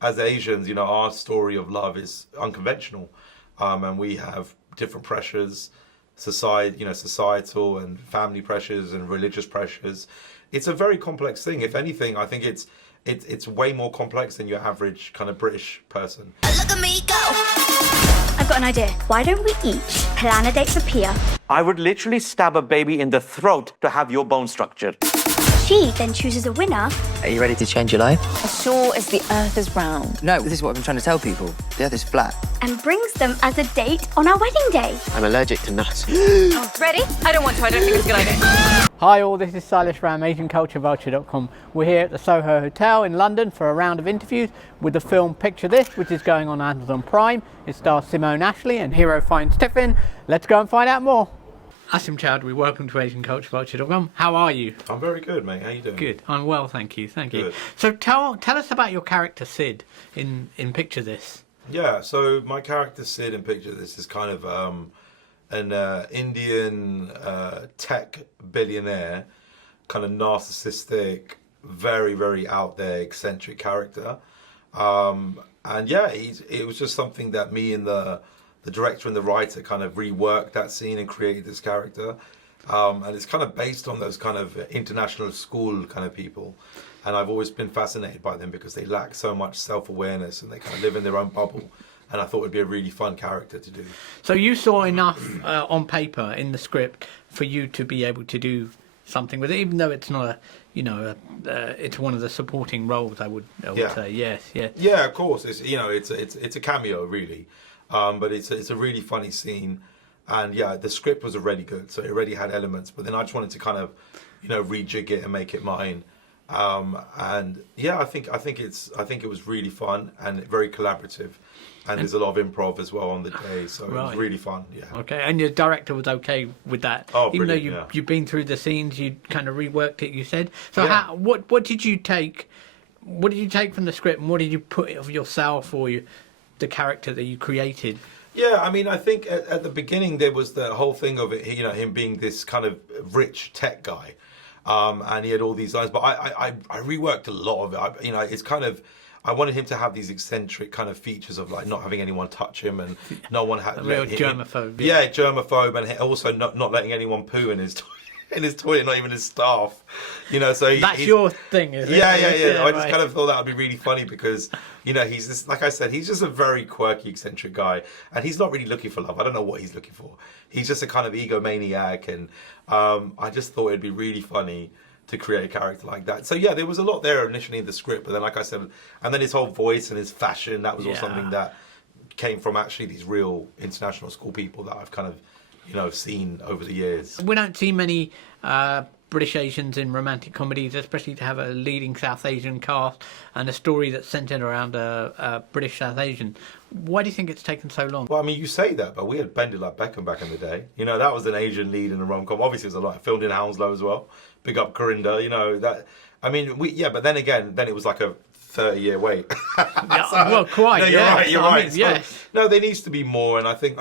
as Asians, our story of love is unconventional, and we have different pressures, societal and family pressures and religious pressures. It's a very complex thing. If anything, I think it's way more complex than your average kind of British person. Look at me go. I've got an idea. Why don't we each plan a date for Pia? I would literally stab a baby in the throat to have your bone structure. She then chooses a winner. Are you ready to change your life? As sure as the earth is round. No, this is what I've been trying to tell people. The earth is flat. And brings them as a date on our wedding day. I'm allergic to nuts. Oh, ready? I don't want to. I don't think it's a good idea. Hi all, this is Silas from AsianCultureVulture.com. We're here at the Soho Hotel in London for a round of interviews with the film Picture This, which is going on Amazon Prime. It stars Simone Ashley and hero finds Tiffin. Let's go and find out more. Asim Chaudhry, welcome to AsianCultureVulture.com. How are you? I'm very good, mate. How you doing? Good. I'm well, thank you. Thank you. Good. So tell us about your character Sid in Picture This. Yeah, so my character Sid in Picture This is kind of an Indian tech billionaire, kind of narcissistic, very, very out there, eccentric character. And yeah, it was just something that me and the director and the writer kind of reworked that scene and created this character. And it's kind of based on those kind of international school kind of people. And I've always been fascinated by them because they lack so much self-awareness and they kind of live in their own bubble. And I thought it'd be a really fun character to do. So you saw enough on paper in the script for you to be able to do something with it, even though it's not it's one of the supporting roles. I would say yes. Yeah, of course. It's it's a cameo really, but it's a really funny scene, and yeah, the script was already good, so it already had elements. But then I just wanted to kind of rejig it and make it mine. And yeah, I think it was really fun and very collaborative. And there's a lot of improv as well on the day, so it was really fun. Yeah. Okay, and your director was okay with that, oh, even though you've been through the scenes, you kind of reworked it. You said so. Yeah. What did you take? What did you take from the script, and what did you put of yourself or the character that you created? Yeah, I mean, I think at the beginning there was the whole thing of it, him being this kind of rich tech guy, and he had all these lines. But I reworked a lot of it. It's kind of. I wanted him to have these eccentric kind of features of like not having anyone touch him and no one had real germaphobe. Yeah, germaphobe, and also not letting anyone poo in his toilet, not even his staff. So that's your thing, isn't it? Yeah. I just kind of thought that would be really funny because he's this, like I said, he's just a very quirky, eccentric guy, and he's not really looking for love. I don't know what he's looking for. He's just a kind of egomaniac, and I just thought it'd be really funny to create a character like that. So yeah, there was a lot there initially in the script, but then like I said, and then his whole voice and his fashion, that was all something that came from actually these real international school people that I've kind of seen over the years. We don't see many British Asians in romantic comedies, especially to have a leading South Asian cast and a story that's centered around a British South Asian. Why do you think it's taken so long? Well, I mean, you say that, but we had Bend It Like Beckham back in the day. That was an Asian lead in a rom-com. Obviously, it was a lot filmed in Hounslow as well. Big up Corinda, that. I mean, but then again, it was like a 30-year wait. Well, quite. No, you're right. I mean, yes. No, there needs to be more, and I think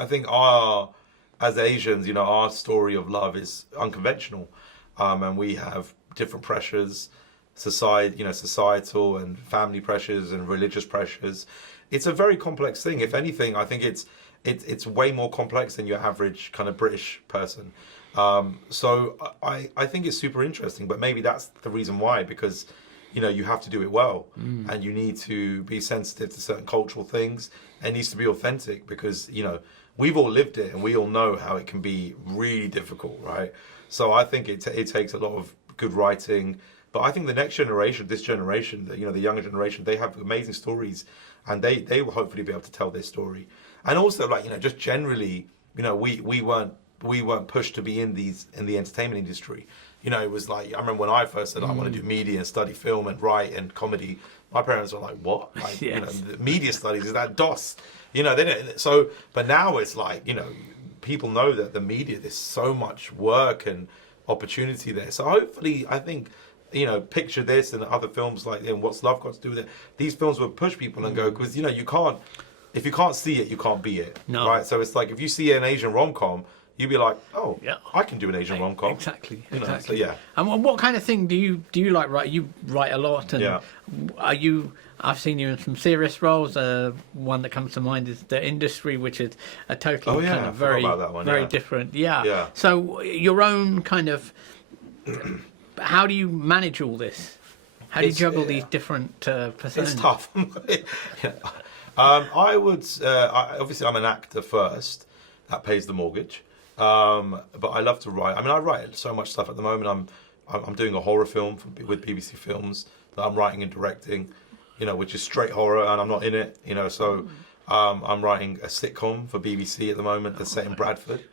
as Asians, our story of love is unconventional, and we have different pressures, societal and family pressures and religious pressures. It's a very complex thing. If anything, I think it's way more complex than your average kind of British person. So I think it's super interesting, but maybe that's the reason why, because you have to do it well, and you need to be sensitive to certain cultural things. It needs to be authentic because we've all lived it and we all know how it can be really difficult, right? So I think it takes a lot of good writing, but I think the next generation, this generation, the younger generation, they have amazing stories, and they will hopefully be able to tell their story. And also, just generally, we weren't pushed to be in the entertainment industry. It was like, I remember when I first said I want to do media and study film and write and comedy, my parents were like, what? Like, yes. The media studies, is that DOS? They didn't. So, but now it's like, people know that the media, there's so much work and opportunity there. So hopefully, I think, Picture This and other films like What's Love Got to Do with It, these films will push people and go, because, you can't, if you can't see it, you can't be it. No. Right? So it's like, if you see an Asian rom-com, you'd be like, oh, Yeah. I can do an Asian rom-com. Exactly. You know, Exactly. so, yeah. And what kind of thing do you like write? You write a lot, and Yeah. are you? I've seen you in some serious roles. One that comes to mind is The Industry, which is a totally kind I of forgot very, about that one, very yeah. different. Yeah. Yeah. So your own kind of. How do you manage all this? How do you juggle these different personas? It's tough. Yeah. I would obviously I'm an actor first. That pays the mortgage. But I love to write. I mean, I write so much stuff at the moment. I'm doing a horror film with BBC Films that I'm writing and directing, which is straight horror, and I'm not in it, So I'm writing a sitcom for BBC at the moment that's set in Bradford,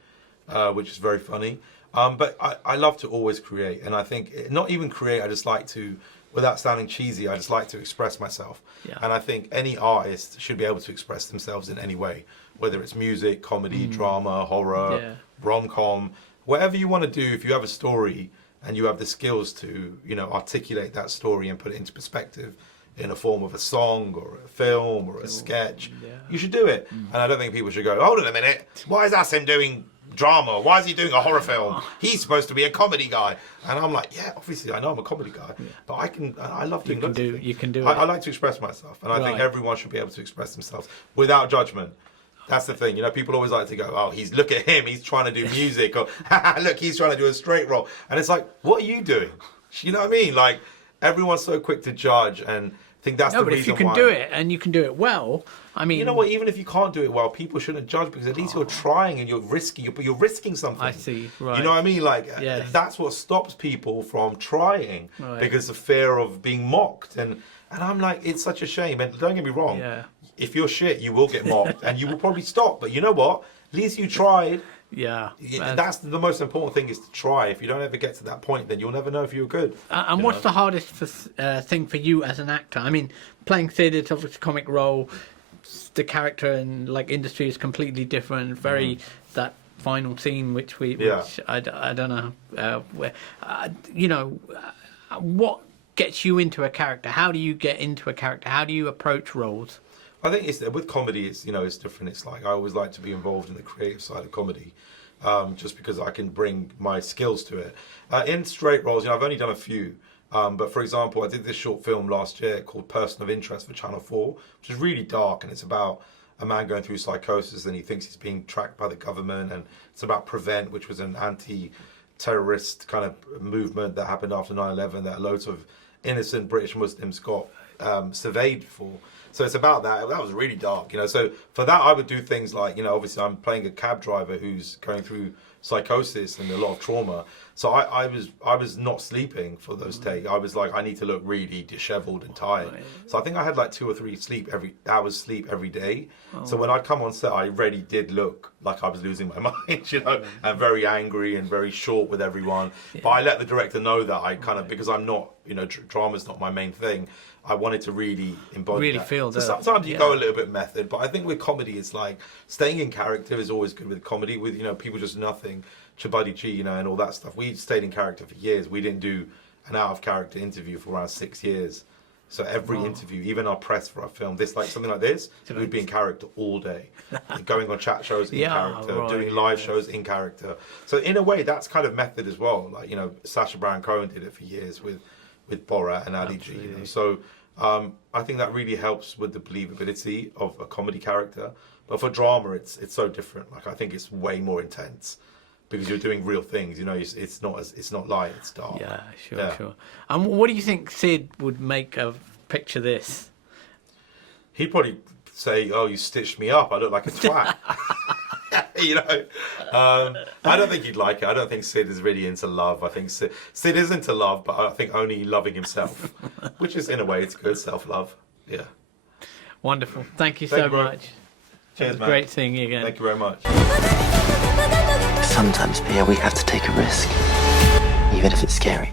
which is very funny. But I love to always create, and I think not even create. I just like to, without sounding cheesy, I just like to express myself. Yeah. And I think any artist should be able to express themselves in any way, whether it's music, comedy, drama, horror, rom-com, whatever you want to do. If you have a story and you have the skills to, articulate that story and put it into perspective in a form of a song or a film or a sketch, you should do it. And I don't think people should go, hold on a minute, why is Asim doing drama? Why is he doing a horror film? He's supposed to be a comedy guy. And I'm like, yeah, obviously I know I'm a comedy guy, but I love doing loads of things. You can do it. I like to express myself, and I think everyone should be able to express themselves without judgment. That's the thing, people always like to go, oh, look at him, he's trying to do music, or look, he's trying to do a straight role. And it's like, what are you doing? You know what I mean? Like, everyone's so quick to judge, and I think that's the reason why. No, but if you can do it, and you can do it well, I mean... You know what, even if you can't do it well, people shouldn't judge, because at least you're trying and you're risking something. I see, right. You know what I mean? Like, Yes. that's what stops people from trying, because of fear of being mocked. And I'm like, it's such a shame. And don't get me wrong, if you're shit, you will get mocked, and you will probably stop. But you know what? At least you tried. Yeah. That's the most important thing, is to try. If you don't ever get to that point, then you'll never know if you're good. And what's the hardest thing for you as an actor? I mean, playing Sid, it's obviously a comic role. The character in Industry is completely different. Very that final scene, which I don't know, what gets you into a character? How do you get into a character? How do you approach roles? I think with comedy, it's different. It's like I always like to be involved in the creative side of comedy, just because I can bring my skills to it. In straight roles, I've only done a few. But for example, I did this short film last year called Person of Interest for Channel 4, which is really dark, and it's about a man going through psychosis, and he thinks he's being tracked by the government, and it's about Prevent, which was an anti-terrorist kind of movement that happened after 9/11 that loads of innocent British Muslims got surveyed for. So it's about that. That was really dark, So for that, I would do things like, obviously I'm playing a cab driver who's going through psychosis and a lot of trauma. So I was not sleeping for those days. I was like, I need to look really disheveled and tired. So I think I had like 2 or 3 hours sleep every day. So when I'd come on set, I really did look like I was losing my mind, and very angry and very short with everyone. But I let the director know that I kind of, because I'm not, drama's not my main thing. I wanted to really embody that. Feel that. So sometimes you go a little bit method, but I think with comedy, it's like staying in character is always good with comedy. With People Just Nothing, Chabuddy G, and all that stuff. We stayed in character for years. We didn't do an out of character interview for around 6 years. So every interview, even our press for our film, something like this, we'd be in character all day, going on chat shows in character, doing live shows in character. So in a way, that's kind of method as well. Like Sacha Baron Cohen did it for years with Borat and Ali G. So I think that really helps with the believability of a comedy character. But for drama, it's so different. Like I think it's way more intense, because you're doing real things. It's not light, it's dark. Yeah, sure. And what do you think Sid would make of Picture This? He'd probably say, "Oh, you stitched me up. I look like a twat." I don't think he'd like it. I don't think Sid is really into love. I think Sid is into love, but I think only loving himself, which is, in a way, it's good self-love. Yeah. Wonderful. Thank you so much. Cheers, man. Great seeing you again. Thank you very much. Sometimes, Pia, we have to take a risk, even if it's scary.